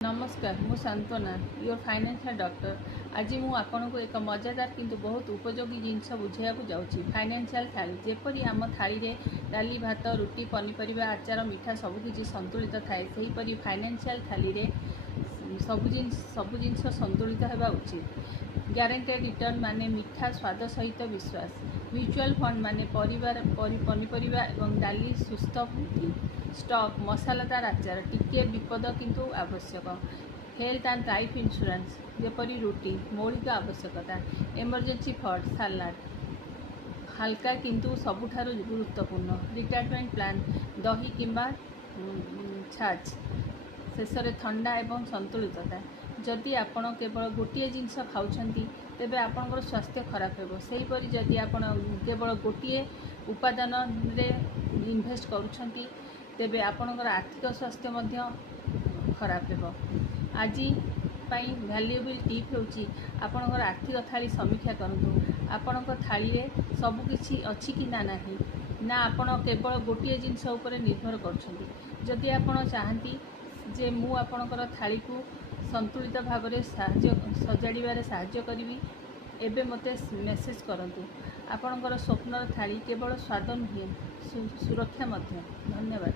नमस्कार मु सांत्वना योर फाइनेंशियल डॉक्टर। आज मु आपन को एक मजेदार किंतु बहुत उपयोगी जिनस बुझाइया जाऊँगी। फाइनेंशियल थाली जेपरी आम थाली रे डाली भात रुटी पनीपरिया आचार मिठा सबकि संतुलित थाए सेहीपरि फाइनेंशियल थाली रे सब जिनस संतुलित होगा उचित। ग्यारंटेड रिटर्न माने मिठा स्वाद सहित विश्वास। म्यूचुअल फंड माने परिवार पनीपरिया एवं डाली सुस्थ वृद्धि। स्टॉक मसालादार आचार टिके विपद किंतु आवश्यक। हेल्थ एंड लाइफ इंश्योरेंस जेपरी रूटीन मौलिक आवश्यकता। इमरजेंसी फंड सालाड हल्का किंतु सबुठारु गुरुत्वपूर्ण। रिटायरमेंट प्लान दही किंबा छाछ शेष में ठंडा एवं संतुलितता। जदि आपण केवल गोटे जिनस खाऊछंती तेबे आपणकर स्वास्थ्य खराब हेबो। सेहीपरि जदि आपण केवल गोटे उपादान रे इन्वेस्ट करूछंती तेबे आपणकर आर्थिक स्वास्थ्य मध्य खराब हेबो। आज पाई वैल्यूएबल टिप होची आपणकर आर्थिक थाली समीक्षा करंतु। आपणकर थाली रे सब किछि अछि कि ना नाही ना आपण केवल गोटे जिनस उपरे निर्भर करछंती। जदि आपण चाहंती जे मु आपणकर थाली को संतुलित भाव में सजाड़बारे साहाय्य करी एबे मते मेसेज करंतु। आपणकर स्वप्नर थाली केवल स्वाद नुहे सुरक्षा मध्य। धन्यवाद।